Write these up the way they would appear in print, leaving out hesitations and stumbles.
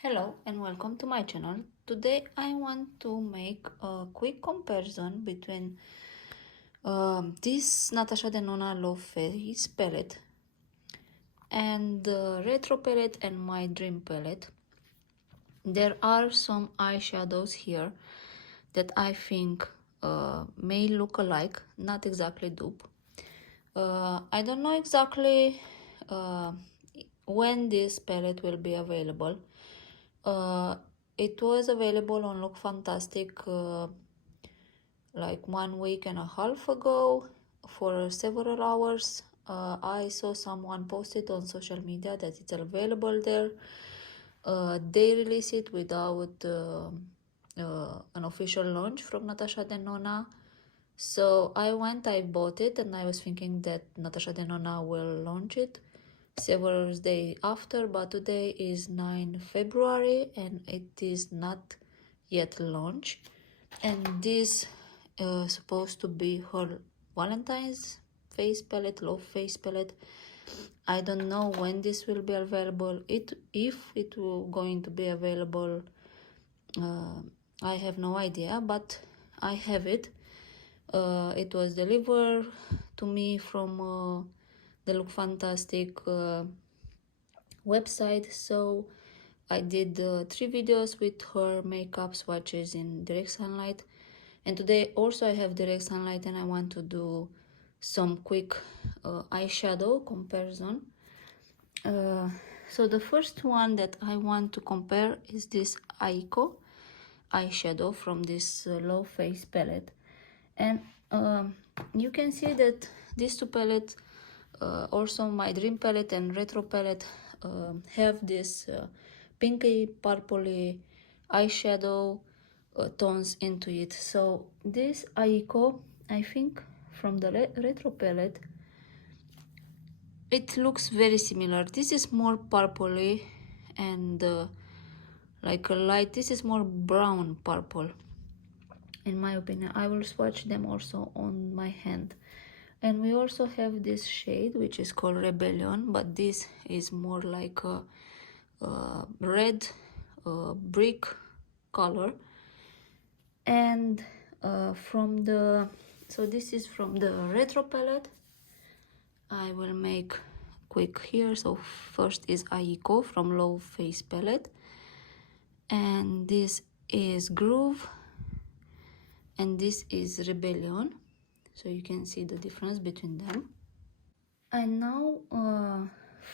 Hello and welcome to my channel. Today I want to make a quick comparison between this Natasha Denona Low Face palette and the Retro palette and my Dream palette. There are some eyeshadows here that I think may look alike, not exactly dupe. I don't know exactly uh, when this palette will be available. It was available on Look Fantastic like 1 week and a half ago for several hours. I saw someone post it on social media that it's available there. They release it without an official launch from Natasha Denona. So I bought it, and I was thinking that Natasha Denona will launch it several days after, but today is 9 February and it is not yet launched. And this supposed to be her Valentine's face palette, low face palette. I don't know when this will be available. If it will going to be available, I have no idea, but I have it. It was delivered to me from the Look Fantastic website, so I did 3 videos with her makeup swatches in direct sunlight, and today also I have direct sunlight and I want to do some quick eyeshadow comparison. So the first one that I want to compare is this eyeshadow from this low face palette, and you can see that these two palettes, also my Dream palette and Retro palette, have this pinky purpley eyeshadow tones into it. So this Aiko, I think from the Retro palette, it looks very similar. This is more purpley and like a light, this is more brown purple in my opinion. I will swatch them also on my hand. And we also have this shade which is called Rebellion, but this is more like a red brick color. And so this is from the Retro palette. I will make quick here. So first is Aiko from Low Face palette, and this is Groove, and this is Rebellion. So you can see the difference between them. And now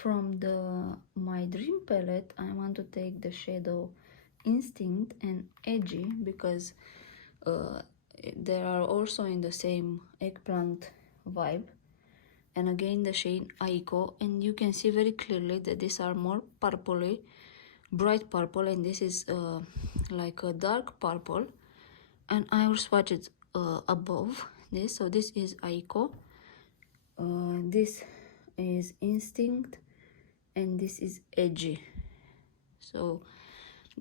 from my Dream palette, I want to take the shadow Instinct and Edgy, because they are also in the same eggplant vibe. And again the shade Aiko, and you can see very clearly that these are more purpley, bright purple, and this is like a dark purple. And I will swatch it above this. So this is Aiko, this is Instinct, and this is Edgy. So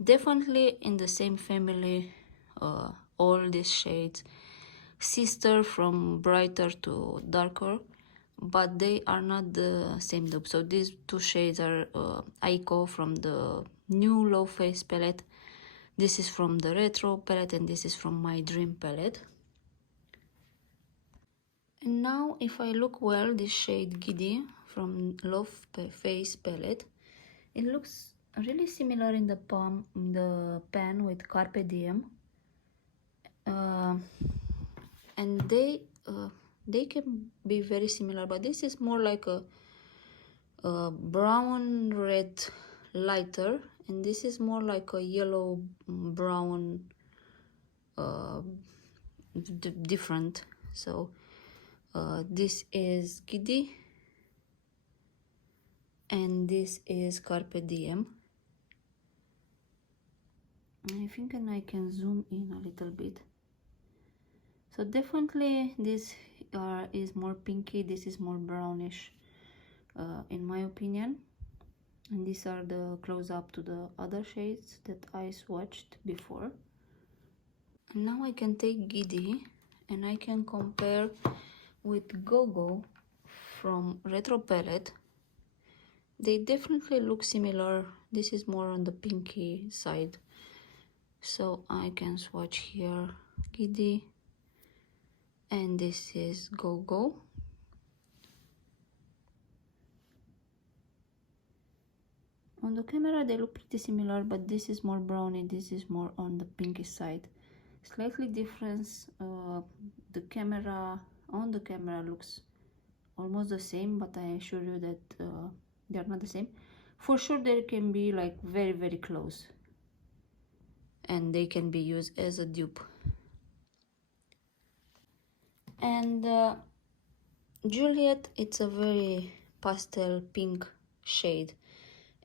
definitely in the same family, all these shades, sister from brighter to darker, but they are not the same dupe. So these two shades are Aiko from the new Low Face palette, this is from the Retro palette, and this is from my Dream palette. And now if I look well, this shade Giddy from Low Face palette, it looks really similar in the pan with Carpe Diem, and they can be very similar, but this is more like a brown red lighter, and this is more like a yellow brown different. So this is Giddy and this is Carpe Diem. I think I can zoom in a little bit. So definitely this is more pinky, this is more brownish in my opinion. And these are the close-up to the other shades that I swatched before. And now I can take Giddy and I can compare with Go Go from Retro palette. they definitely look similar. This is more on the pinky side, so I can swatch here Giddy, and this is Go Go. On the camera they look pretty similar, but this is more browny, this is more on the pinky side. Slightly difference. The camera on the camera looks almost the same, but I assure you that they are not the same. For sure they can be like very close, and they can be used as a dupe. And Juliet, it's a very pastel pink shade,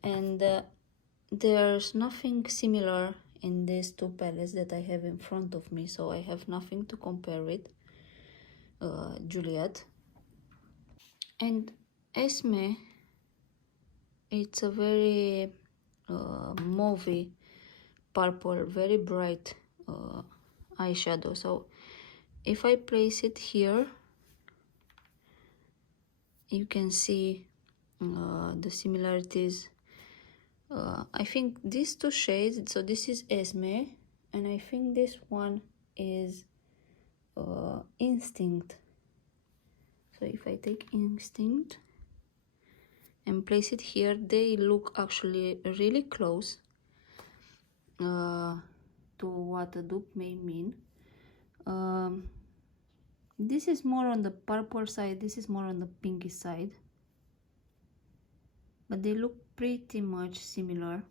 and there's nothing similar in these two palettes that I have in front of me, so I have nothing to compare with Juliet. And Esme, it's a very mauvey purple, very bright eyeshadow. So if I place it here, you can see the similarities. I think these two shades, so this is Esme, and I think this one is Instinct. So if I take Instinct and place it here, they look actually really close to what a dupe may mean. This is more on the purple side, this is more on the pinky side, but they look pretty much similar.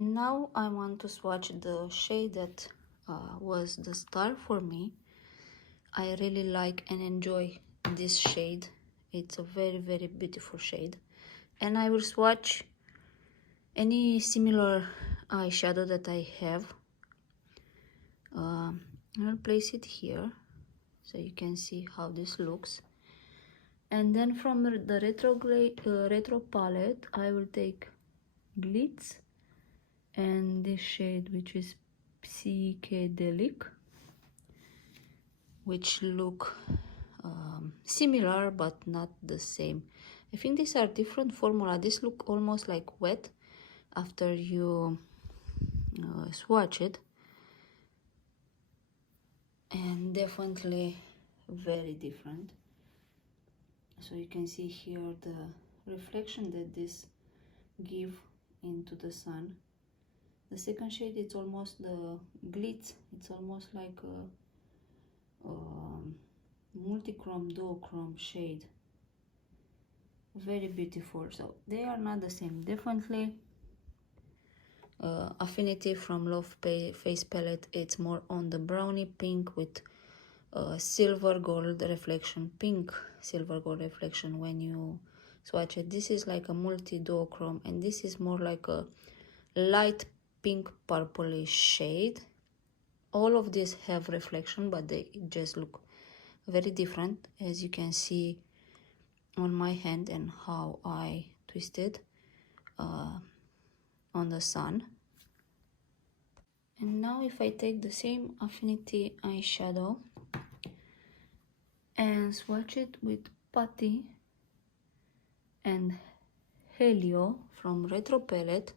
Now I want to swatch the shade that was the star for me. I really like and enjoy this shade. It's a very beautiful shade, and I will swatch any similar eyeshadow that I have. I'll place it here so you can see how this looks, and then from the retro palette I will take Glitz and this shade, which is Psychedelic, which look similar but not the same. I think these are different formula. This look almost like wet after you swatch it, and definitely very different. So you can see here the reflection that this give into the sun. The second shade, it's almost the glitz, it's almost like a multi-chrome duochrome shade. Very beautiful. So they are not the same. Definitely Affinity from Love Face Palette, it's more on the brownie pink with silver gold reflection, pink silver gold reflection when you swatch it. This is like a multi duochrome, and this is more like a light pink purplish shade. All of these have reflection, but they just look very different, as you can see on my hand and how I twisted on the sun. And now if I take the same Affinity eyeshadow and swatch it with Putty and Helio from Retro Palette,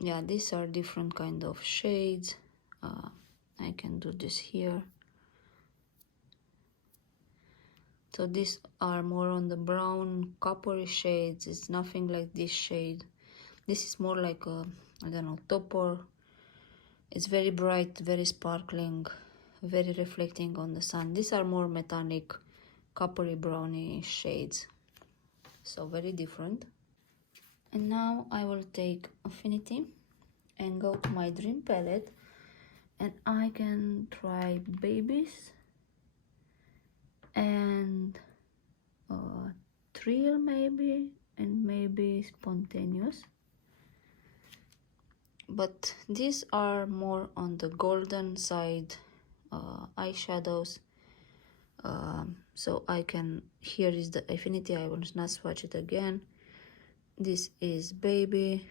yeah, these are different kind of shades. I can do this here. So these are more on the brown coppery shades. It's nothing like this shade. This is more like a, I don't know, topper. It's very bright, very sparkling, very reflecting on the sun. These are more metallic, coppery browny shades. So very different. And now I will take Affinity and go to my Dream palette, and I can try Babies and Thrill maybe, and maybe Spontaneous. But these are more on the golden side eyeshadows. So I can, here is the Affinity, I will not swatch it again. This is Baby,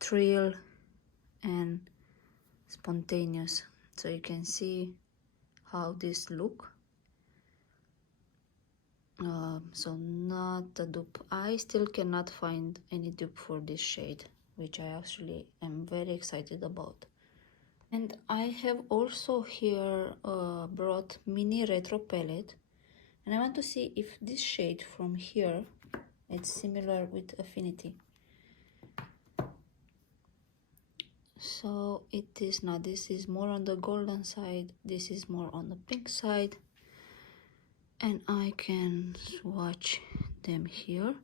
Thrill, and Spontaneous. So you can see how this look. so not a dupe. I still cannot find any dupe for this shade, which I actually am very excited about. And I have also here brought mini retro palette, and I want to see if this shade from here it's similar with Affinity. So it is not. This is more on the golden side, this is more on the pink side, and I can swatch them here.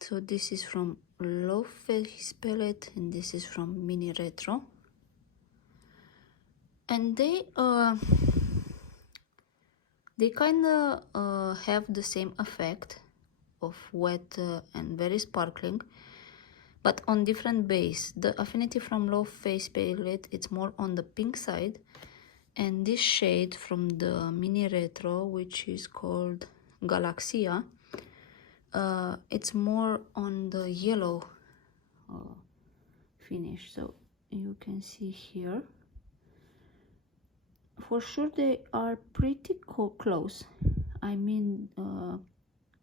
So this is from Low Face palette and this is from Mini Retro, and they kind of have the same effect of wet and very sparkling, but on different base. The Affinity from Low Face palette, it's more on the pink side, and this shade from the Mini Retro, which is called Galaxia, it's more on the yellow finish. So you can see here, for sure they are pretty close. I mean,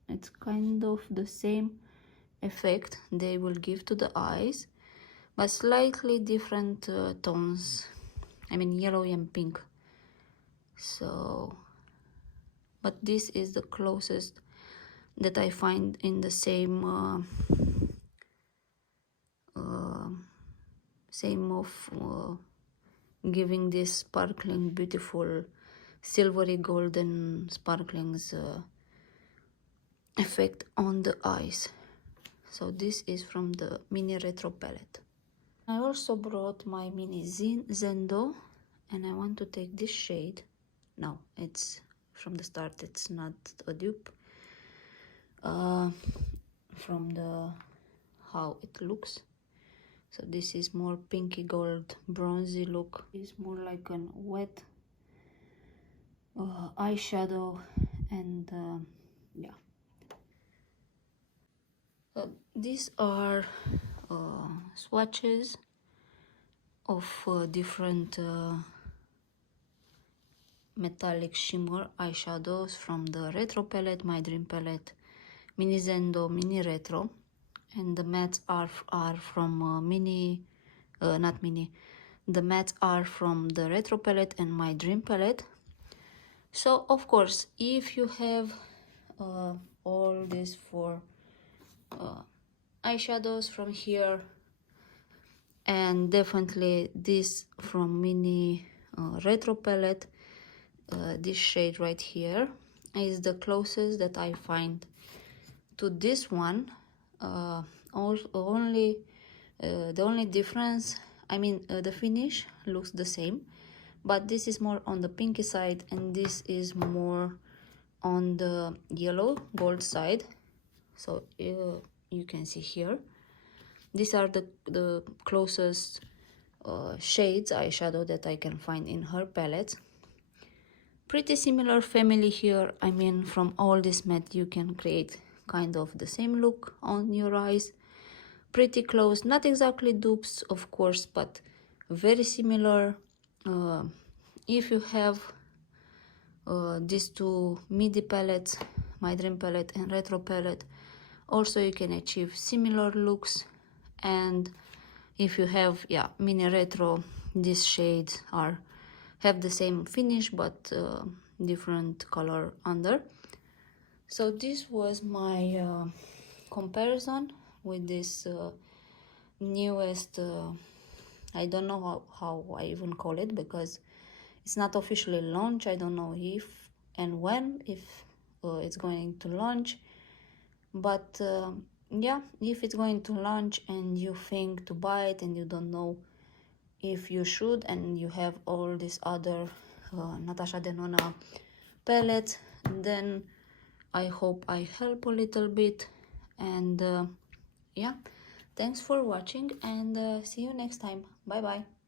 it's kind of the same effect they will give to the eyes, but slightly different tones. I mean, yellow and pink. So, but this is the closest that I find in the same same of giving this sparkling, beautiful, silvery golden sparklings effect on the eyes. So this is from the Mini Retro palette. I also brought my mini Zendo, and I want to take this shade. No, it's from the start, it's not a dupe. From the how it looks. So this is more pinky gold, bronzy look. It's more like a wet eyeshadow, and yeah. These are swatches of different metallic shimmer eyeshadows from the Retro palette, My Dream palette, Mini Zendo, Mini Retro, and the mattes are from Mini, not Mini. The mattes are from the Retro palette and My Dream palette. So of course, if you have all this for eyeshadows from here, and definitely this from Mini Retro palette, this shade right here is the closest that I find to this one. Only the only difference, I mean, the finish looks the same, but this is more on the pinky side and this is more on the yellow gold side. So you can see here, these are the closest shades eyeshadow that I can find in her palette. Pretty similar family here. I mean, from all this matte you can create kind of the same look on your eyes. Pretty close, not exactly dupes of course, but very similar. If you have these two MIDI palettes, My Dream palette and Retro palette, also you can achieve similar looks. And if you have, yeah, Mini Retro, these shades have the same finish but different color under. So this was my comparison with this newest, I don't know how I even call it, because it's not officially launched. I don't know if and when, if it's going to launch, but yeah, if it's going to launch and you think to buy it and you don't know if you should, and you have all these other Natasha Denona palettes, then I hope I help a little bit. And yeah, thanks for watching, and see you next time. Bye bye.